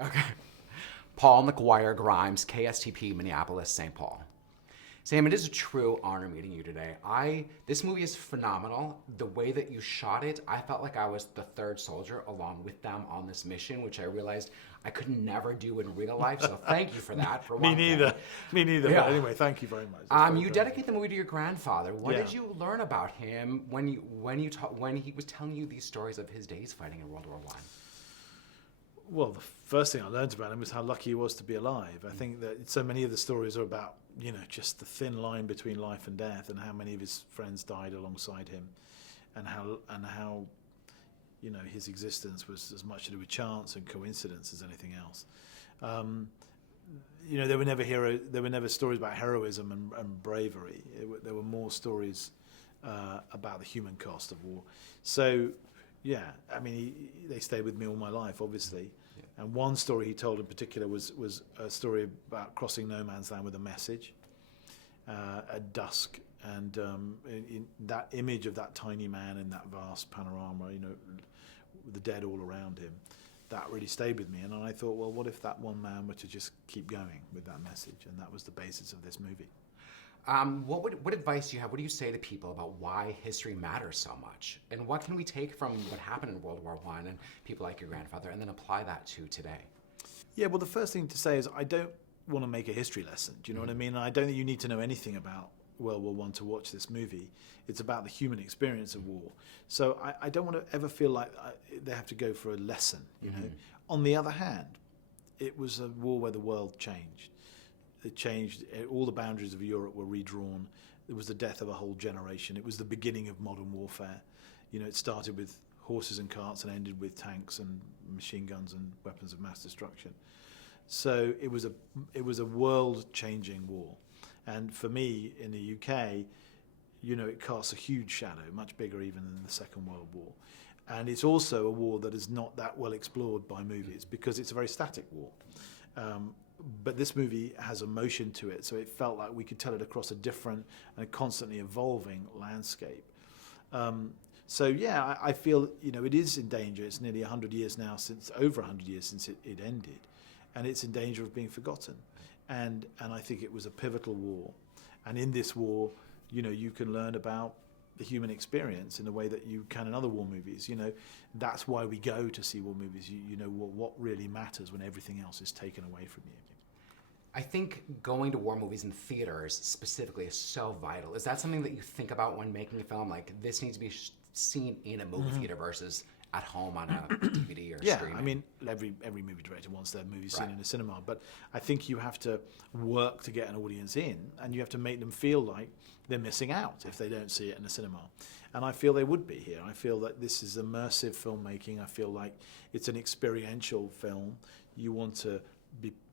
Okay. Paul McGuire Grimes, KSTP, Minneapolis, St. Paul. Sam, it is a true honor meeting you today. This movie is phenomenal. The way that you shot it, I felt like I was the third soldier along with them on this mission, which I realized I could never do in real life. So thank you for that. For Me one neither. thing. Me neither. Yeah. But anyway, thank you very much. That's very You kind. dedicate the movie to your grandfather. What Yeah. did you learn about him when he was telling you these stories of his days fighting in World War One? Well, the first thing I learned about him was how lucky he was to be alive. I think that so many of the stories are about, just the thin line between life and death, and how many of his friends died alongside him, and how his existence was as much to do with chance and coincidence as anything else. There were never stories about heroism and bravery. There were more stories about the human cost of war. So, yeah, I mean, they stayed with me all my life, obviously. Yeah. And one story he told in particular was a story about crossing no man's land with a message at dusk. And in that image of that tiny man in that vast panorama, with the dead all around him, that really stayed with me. And I thought, well, what if that one man were to just keep going with that message? And that was the basis of this movie. What advice do you have? What do you say to people about why history matters so much? And what can we take from what happened in World War I and people like your grandfather and then apply that to today? Yeah, well, the first thing to say is I don't want to make a history lesson. Do you know what I mean? I don't think you need to know anything about World War I to watch this movie. It's about the human experience of war. So I don't want to ever feel like they have to go for a lesson, you know. On the other hand, it was a war where the world changed. It changed, all the boundaries of Europe were redrawn. It was the death of a whole generation. It was the beginning of modern warfare. It started with horses and carts and ended with tanks and machine guns and weapons of mass destruction. So it was a world-changing war. And for me, in the UK, it casts a huge shadow, much bigger even than the Second World War. And it's also a war that is not that well explored by movies because it's a very static war. But this movie has emotion to it, so it felt like we could tell it across a different and constantly evolving landscape. I feel it is in danger. It's nearly 100 years now over 100 years since it ended, and it's in danger of being forgotten. And I think it was a pivotal war, and in this war, you can learn about the human experience in a way that you can in other war movies. That's why we go to see war movies. You know what really matters when everything else is taken away from you. I think going to war movies in theaters specifically is so vital. Is that something that you think about when making a film? Like, this needs to be seen in a movie theater versus at home on a DVD or streaming? I mean, every movie director wants their movie seen in a cinema, but I think you have to work to get an audience in, and you have to make them feel like they're missing out if they don't see it in a cinema. And I feel they would be here. I feel that this is immersive filmmaking. I feel like it's an experiential film. You want to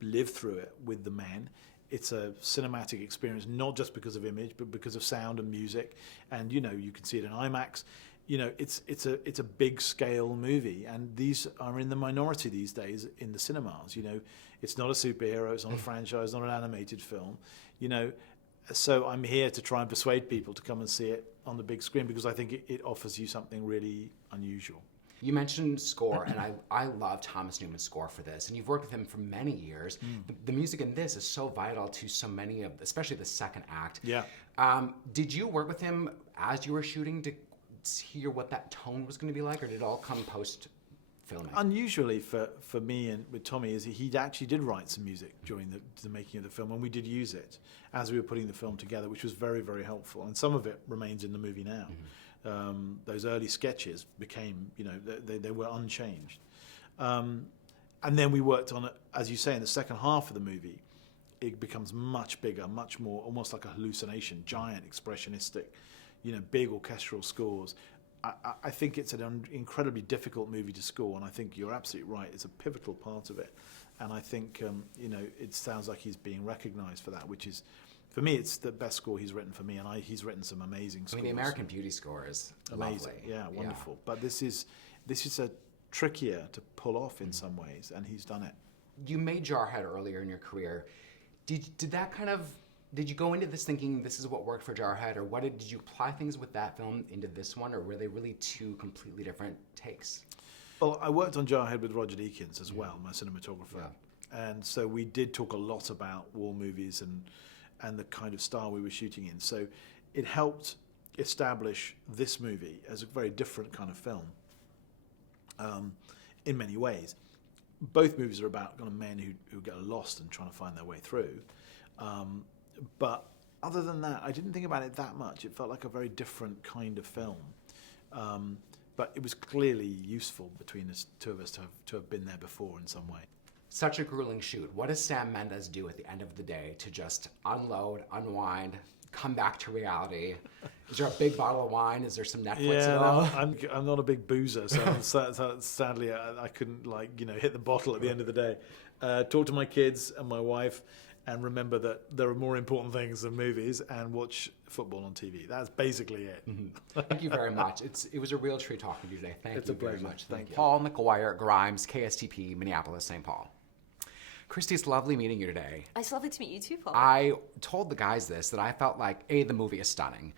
live through it with the men. It's a cinematic experience, not just because of image, but because of sound and music. And you can see it in IMAX. It's a big scale movie, and these are in the minority these days in the cinemas. It's not a superhero, it's not a franchise, not an animated film. So I'm here to try and persuade people to come and see it on the big screen because I think it offers you something really unusual. You mentioned score, and I love Thomas Newman's score for this, and you've worked with him for many years. The music in this is so vital to so many of, especially the second act. Yeah. Did you work with him as you were shooting to hear what that tone was going to be like, or did it all come post-filming? Unusually for me and with Tommy is he actually did write some music during the making of the film, and we did use it as we were putting the film together, which was very, very helpful. And some of it remains in the movie now. Those early sketches became, they were unchanged. And then we worked on it, as you say, in the second half of the movie. It becomes much bigger, much more, almost like a hallucination, giant, expressionistic, big orchestral scores. I think it's an incredibly difficult movie to score, and I think you're absolutely right. It's a pivotal part of it. And I think, it sounds like he's being recognised for that, which is, for me, it's the best score he's written for me, and he's written some amazing scores. I mean, the American Beauty score is amazing. Lovely. Yeah, wonderful. Yeah. But this is a trickier to pull off in some ways, and he's done it. You made Jarhead earlier in your career. Did you go into this thinking this is what worked for Jarhead, or did you apply things with that film into this one, or were they really two completely different takes? Well, I worked on Jarhead with Roger Deakins as well, my cinematographer. And so we did talk a lot about war movies and the kind of style we were shooting in. So it helped establish this movie as a very different kind of film in many ways. Both movies are about kind of men who get lost and trying to find their way through. But other than that, I didn't think about it that much. It felt like a very different kind of film. But it was clearly useful between the two of us to have been there before in some way. Such a grueling shoot. What does Sam Mendes do at the end of the day to just unload, unwind, come back to reality? Is there a big bottle of wine? Is there some Netflix at all? I'm not a big boozer, so sadly I couldn't hit the bottle at the end of the day. Talk to my kids and my wife, and remember that there are more important things than movies, and watch football on TV. That's basically it. Mm-hmm. Thank you very much. It was a real treat talking to you today. Thank you very much. Thank you. Paul McGuire, Grimes, KSTP, Minneapolis, St. Paul. Krysty, it's lovely meeting you today. It's lovely to meet you too, Paul. I told the guys this, that I felt like, A, the movie is stunning.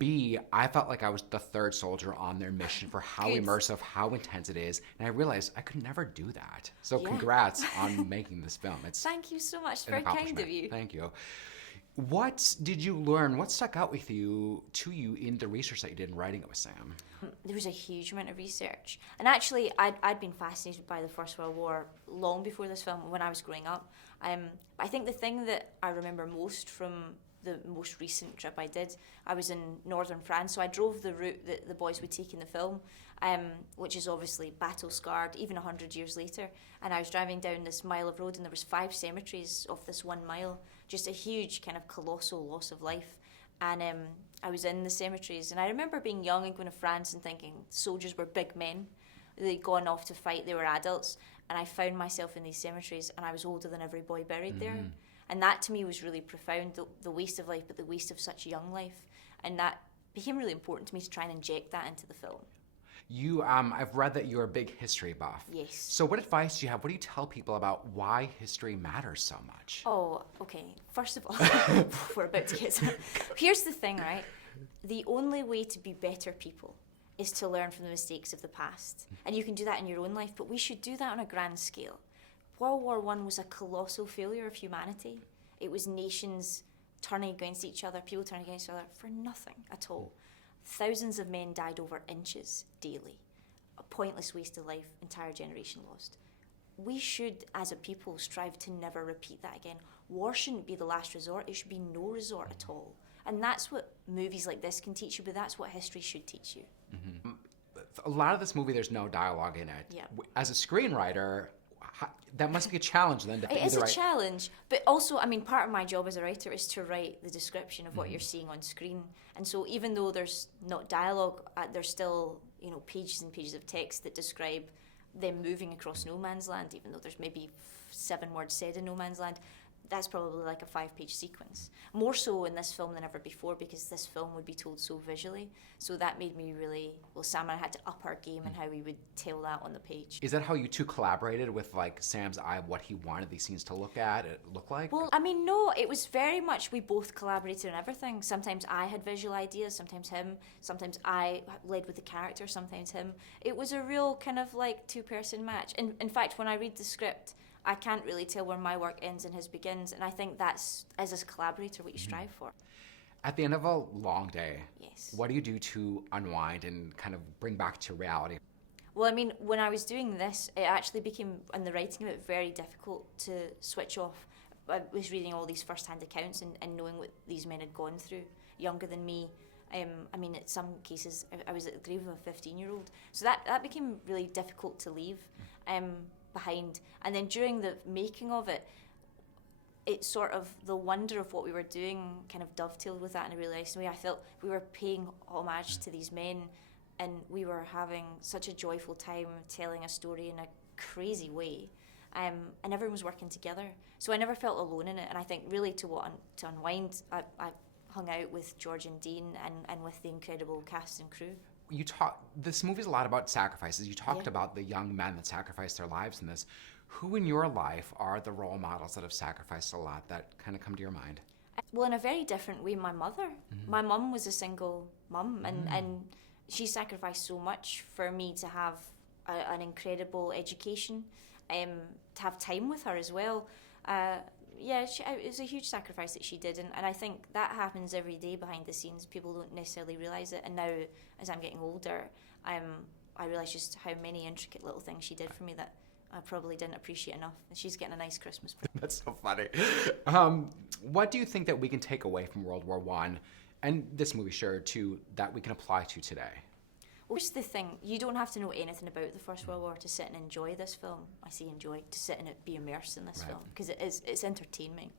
B, I felt like I was the third soldier on their mission for how immersive, how intense it is. And I realized I could never do that. So congrats on making this film. Thank you so much. Very kind of you. Thank you. What did you learn? What stuck out with you in the research that you did in writing it with Sam? There was a huge amount of research. And actually, I'd been fascinated by the First World War long before this film, when I was growing up. I think the thing that I remember most from the most recent trip I did, I was in northern France, so I drove the route that the boys would take in the film, which is obviously battle-scarred, even 100 years later. And I was driving down this mile of road, and there was 5 cemeteries of this 1 mile, just a huge kind of colossal loss of life. And I was in the cemeteries, and I remember being young and going to France and thinking soldiers were big men. They'd gone off to fight, they were adults, and I found myself in these cemeteries, and I was older than every boy buried there. And that to me was really profound, the waste of life, but the waste of such young life. And that became really important to me to try and inject that into the film. I've read that you're a big history buff. Yes. So what advice do you have? What do you tell people about why history matters so much? Oh, okay. First of all, we're about to get started. Here's the thing, right? The only way to be better people is to learn from the mistakes of the past. And you can do that in your own life, but we should do that on a grand scale. World War I was a colossal failure of humanity. It was nations turning against each other, people turning against each other for nothing at all. Thousands of men died over inches daily. A pointless waste of life, entire generation lost. We should, as a people, strive to never repeat that again. War shouldn't be the last resort, it should be no resort at all. And that's what movies like this can teach you, but that's what history should teach you. Mm-hmm. A lot of this movie, there's no dialogue in it. Yeah. As a screenwriter, that must be a challenge then. It is a challenge, but also, I mean, part of my job as a writer is to write the description of what you're seeing on screen. And so even though there's not dialogue, there's still, pages and pages of text that describe them moving across no man's land, even though there's maybe 7 words said in no man's land. That's probably like a 5-page sequence. More so in this film than ever before, because this film would be told so visually. So that made me really, Sam and I had to up our game in how we would tell that on the page. Is that how you two collaborated with Sam's eye of what he wanted these scenes to look like? Well, I mean, no, it was very much we both collaborated on everything. Sometimes I had visual ideas, sometimes him, sometimes I led with the character, sometimes him. It was a real kind of 2-person match. In fact, when I read the script, I can't really tell where my work ends and his begins, and I think that's, as a collaborator, what you strive for. At the end of a long day, yes, what do you do to unwind and kind of bring back to reality? Well, I mean, when I was doing this, it actually became, in the writing of it, very difficult to switch off. I was reading all these first-hand accounts and knowing what these men had gone through, younger than me. I mean, in some cases, I was at the grave of a 15-year-old. So that became really difficult to leave behind. And then during the making of it, it sort of, the wonder of what we were doing kind of dovetailed with that in a really nice way. I felt we were paying homage to these men, and we were having such a joyful time telling a story in a crazy way. And everyone was working together. So I never felt alone in it. And I think really to unwind, I hung out with George and Dean and with the incredible cast and crew. This movie's a lot about sacrifices. You talked about the young men that sacrificed their lives in this. Who in your life are the role models that have sacrificed a lot that kind of come to your mind? Well, in a very different way, my mother. Mm-hmm. My mum was a single mum, and she sacrificed so much for me to have an incredible education, to have time with her as well. It was a huge sacrifice that she did, and I think that happens every day behind the scenes. People don't necessarily realise it, and now as I'm getting older, I realise just how many intricate little things she did for me that I probably didn't appreciate enough. And she's getting a nice Christmas present. That's so funny. What do you think that we can take away from World War I, and this movie, sure, too, that we can apply to today? Well, here's the thing. You don't have to know anything about the First World War to sit and enjoy this film. I say enjoy, to sit and be immersed in this film, because it's entertaining.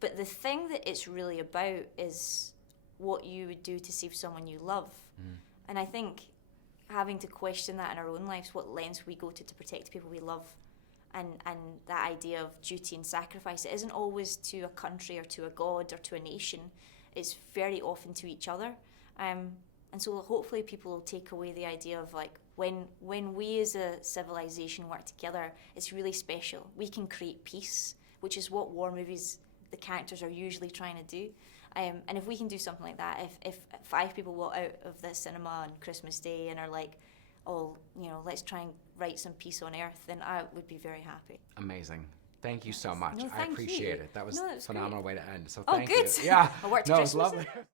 But the thing that it's really about is what you would do to save someone you love. And I think having to question that in our own lives, what lengths we go to protect people we love, and that idea of duty and sacrifice, it isn't always to a country or to a god or to a nation. It's very often to each other. And so hopefully people will take away the idea of like, when we as a civilization work together, it's really special. We can create peace, which is what war movies, the characters are usually trying to do. And if we can do something like that, if 5 people walk out of the cinema on Christmas Day and are like, oh, let's try and write some peace on earth, then I would be very happy. Amazing. Thank you so much. No, I thank appreciate you. it. That was No, a phenomenal way to end. So Oh, thank good. you. Yeah. I worked No, it was Christmas. lovely.